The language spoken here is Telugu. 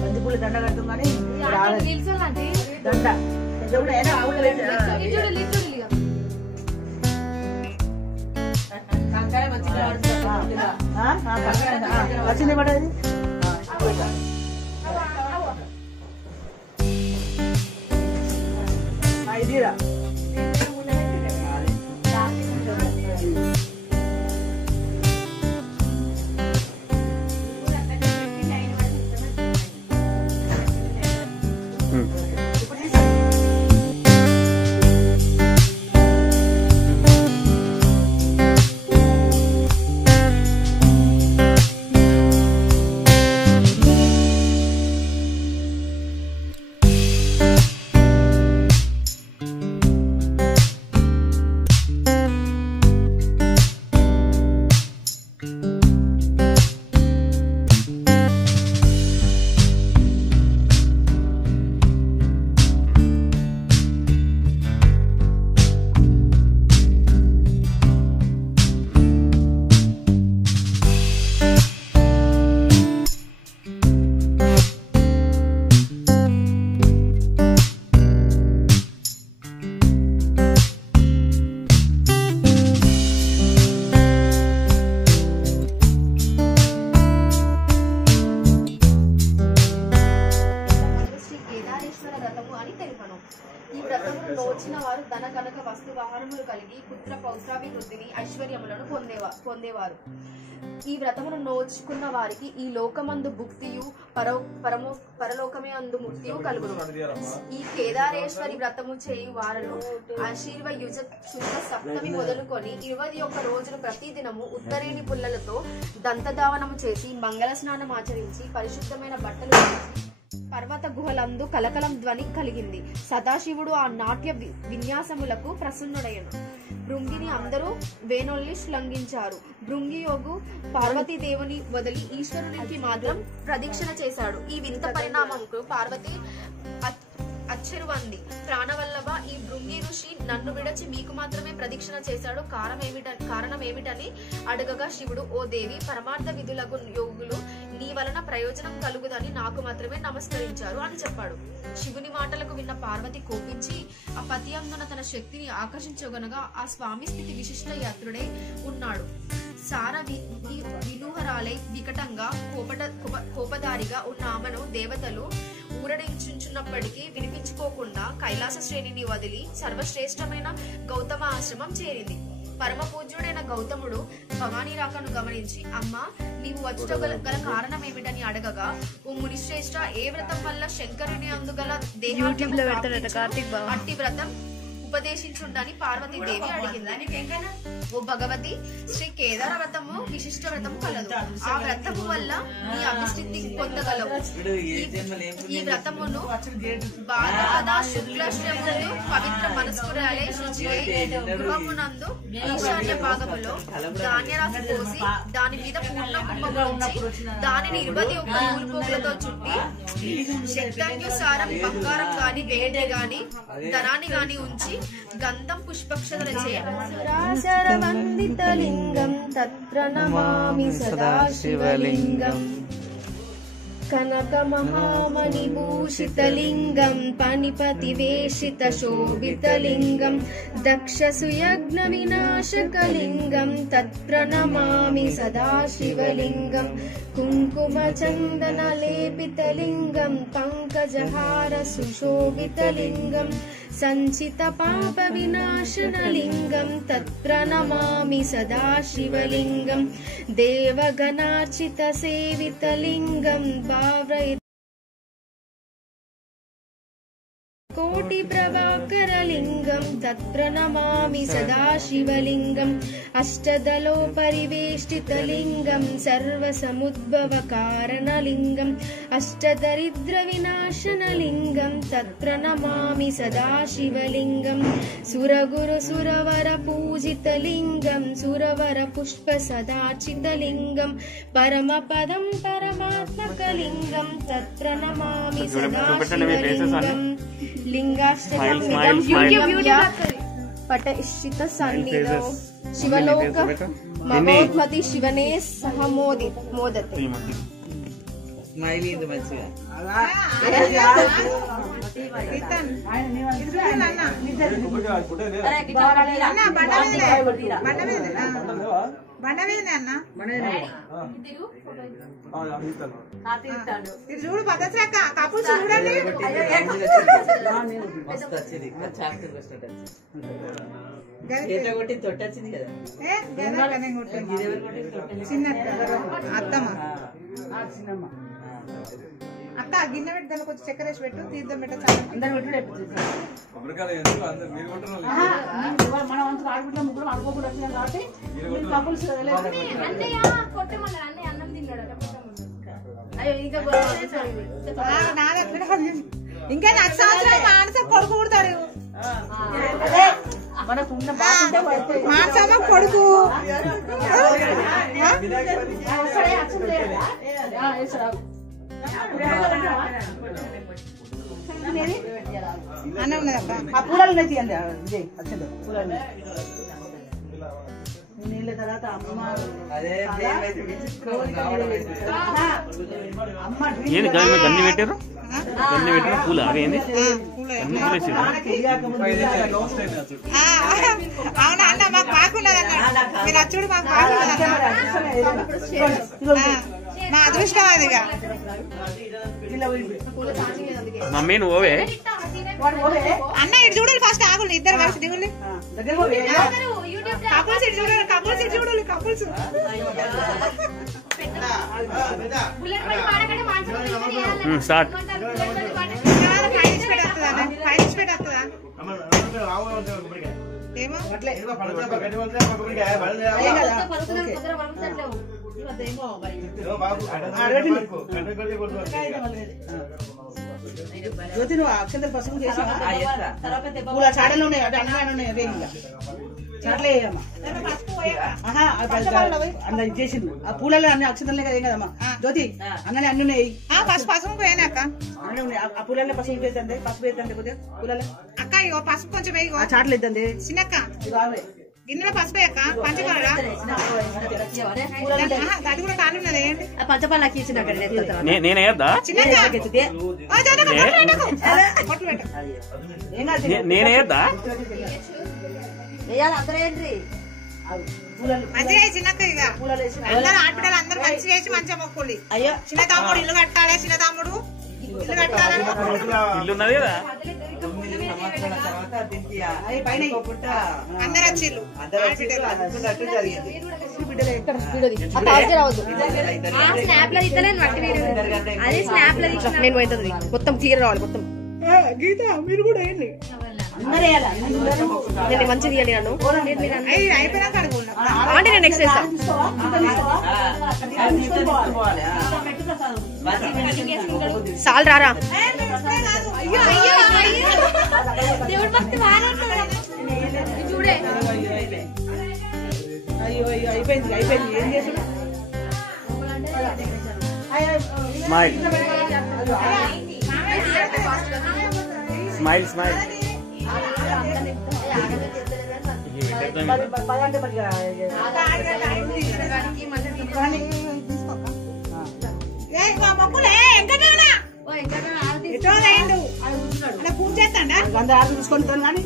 బంతిపూలు దండ కట్టుకొని దండ వచ్చింది పడేది ఇదిరా ఐశ్వర్యములను పొందేవారు. ఈ వ్రతమును నోచుకున్న వారికి ఈ లోకమందు భుక్తియు పరలోకమే అందు ముక్తియు కలుగును. ఈ కేదారేశ్వరి వ్రతము చేయు వారను ఆశీర్వ యుజ శుద్ధ సప్తమి మొదలుకొని 21 రోజులు ప్రతిదినము ఉత్తరేణి పుల్లలతో దంతధావనము చేసి మంగళ స్నానం ఆచరించి పరిశుద్ధమైన బట్టలు పర్వత గుహలందు కలకలం ధ్వని కలిగింది. సదాశివుడు ఆ నాట్య విన్యాసములకు ప్రసన్నుడయ్యను. భృంగిని అందరూ వేణుల్ని శ్లంఘించారు. భృంగియోగు పార్వతీదేవుని వదిలి ఈశ్వరునికి మాత్రం ప్రదక్షిణ చేశాడు. ఈ వింత పరిణామంకు పార్వతి అచ్చెరువంది. ప్రాణవల్లభ, ఈ భృంగి ఋషి నన్ను విడచి మీకు మాత్రమే ప్రదక్షిణ చేశాడు, కారణం ఏమిటని అడగగా శివుడు, ఓ దేవి, పరమార్థ విధులకు యోగులు నీ వలన ప్రయోజనం కలుగుదని నాకు మాత్రమే నమస్కరించారు అని చెప్పాడు. శివుని మాటలకు విన్న పార్వతి కోపించి ఆ పతి అందున తన శక్తిని ఆకర్షించగనగా ఆ స్వామి స్థితి విశిష్ట యాత్రుడై ఉన్నాడు. సార వినూహరాలై వికటంగా కోపదారిగా ఉన్న ఆమెను దేవతలు ఊరడించున్నప్పటికీ వినిపించుకోకుండా కైలాస శ్రేణిని వదిలి సర్వశ్రేష్టమైన గౌతమ ఆశ్రమం చేరింది. పరమ పూజ్యుడైన గౌతముడు భవానీ రాకను గమనించి, అమ్మా, నీవు వచ్చుట గల కారణం ఏమిటని అడగగా, ఓ మునిశ్రేష్ఠ, ఏ వ్రతం వల్ల శంకరుని అందుగల దేహాన్ని అట్టి వ్రతం ఉపదేశించుండని పార్వతీదేవి అడిగింది. ఓ భగవతి, శ్రీ కేదార వ్రతము విశిష్ట వ్రతము కలదు. ఆ వ్రతము వల్ల నీ అభివృద్ధి పొందగలవు. ఈ వ్రతమును భాద్రపద శుక్లశ్రములు పవిత్ర మనస్కురాలై శుచి గృహమునందు ఈశాన్య భాగములో ధాన్యరాశి పోసి దాని మీద పూర్ణ కుంభము ఉంచి దానిని 21 నూలుపోగులతో చుట్టి శక్తాన్యుసారం బంగారం గాని వెండి గాని ధనాన్ని గాని ఉంచి గంధం పుష్పక్షరచే వందితలింగం తత్ర నమామి సదాశివలింగం కనక మహామణిభూషితలింగం పనిపతివేషిత శోభితలింగం దక్షసుయజ్ఞ వినాశకలింగం తత్ర నమామి సదాశివలింగం కుంకుమ చందన లేపితలింగం పంకజహార సుశోభితలింగం సంచిత పాప వినాశనలింగం తత్ర నమామి సదాశివలింగం దేవగణార్చిత సేవితలింగం భావ్రయ కోటి ప్రభాకరలింగం తత్ర నమామి సదాశివలింగం అష్టదలో పరివేష్టితలింగం సర్వసముద్భవ కారణలింగం అష్టదరిద్ర వినాశనలింగం తత్ర నమామి సదాశివలింగం సురగురు సురవర పూజితలింగం సురవర పుష్ప సదార్చితలింగం పరమపదం పరమాత్మకలింగం తత్ర నమామి సదాశివలింగం లింగాష్టకం పటయిష్ఠిత సన్నిధౌ శివలోక మమోద్మతి శివనే సహమోదతే. స్మైలింగ్ మంచిగా చూడు పదసాక కపుల్స్ చూడండి. కొట్టి తొట్టొచ్చింది కదా చిన్న అత్తమ్మ అక్క గిన్నె పెట్టి దానికి వచ్చి చక్కెర వేసి పెట్టు, తీర్థం పెట్టచ్చు. అందరు మన వంతు ఆడుకుంటే ముగ్గురు అనుకోకుండా వచ్చినాం కాబట్టి కపుల్స్ ఇంకా నాకు సంవత్సరం మానస కొడుకు పుడతాడు. మానసమ్మ కొడుకు అన్న ఉన్నదక్క. ఆ పూలలు తీయండి విజయ్ వచ్చింది పూలలు నీళ్ళ తర్వాత అమ్మ గన్ని పెట్టారు పూల అవేంది అవునా అన్న మాకు బాగున్నది అన్న. మీరు వచ్చుడు మాకు బాగున్నది, మా అదృష్టం అదిగా. మమ్మీ నువ్వే అన్న ఇటు చూడాలి ఫస్ట్, ఆగులు ఇద్దరు కలిసి దిగులు. కపుల్స్ ఇటు చూడాలి, కపుల్స్ ఇటు చూడాలి, కపుల్స్. స్టార్ట్. ఏమో జ్యోతి నువ్వు అక్షంతలు పసుపు చేసావా? పూల చాటలు ఉన్నాయి అంటే అన్నగానే ఉన్నాయి అదే ఇంకా చాటలే వేయమ్మా. అన్న ఇది చేసింది ఆ పూలలో అన్ని అక్షంతలే కదా ఏం కదమ్మా జ్యోతి అన్ననే అన్ని ఉన్నాయి. పసుపు పోయాక అన్నీ ఉన్నాయి ఆ పూలలో పసుపు వేద్దండి, పసుపు వేద్దండి కొద్దిగా పూలలో అక్క. ఇగో పసుపు కొంచెం వేయి, ఆ చాటలు ఇద్దండి చిన్నక్క. ఇవి అవే గిన్నెలో పసుపు అక్క, పంచపాల అది కూడా కాలు ఉన్నది. పంచపాలకి ఇచ్చిన నేనేద్దా నేనేద్దా మంచిగా చిన్నక్క. ఇక అందరూ ఆడపిల్లలు అందరూ మంచిగా వేసి మంచిగా మొక్కులు. అయ్యో చిన్న తమ్ముడు ఇల్లు కట్టాలి, చిన్న తమ్ముడు ఇల్లు కట్టాలి. ఇల్లు ఉన్నది కదా అందరు వచ్చిళ్ళు నేను పోతుంది మొత్తం క్లియర్ రావాలి మొత్తం. గీత మీరు కూడా వేయండి నేను మంచిగా తీయాలి నన్ను అయిపోయినాక అంటే నేను నెక్స్ట్ చేస్తాను. సాల్ రారా చూడే అయ్యో అయ్యో అయిపోయింది అయిపోయింది ఏం చేసాడు స్మైల్ స్మైల్ స్మైల్ మొక్కులే పూజ చేస్తాడా అందరూ ఆర్డర్ తీసుకొని కానీ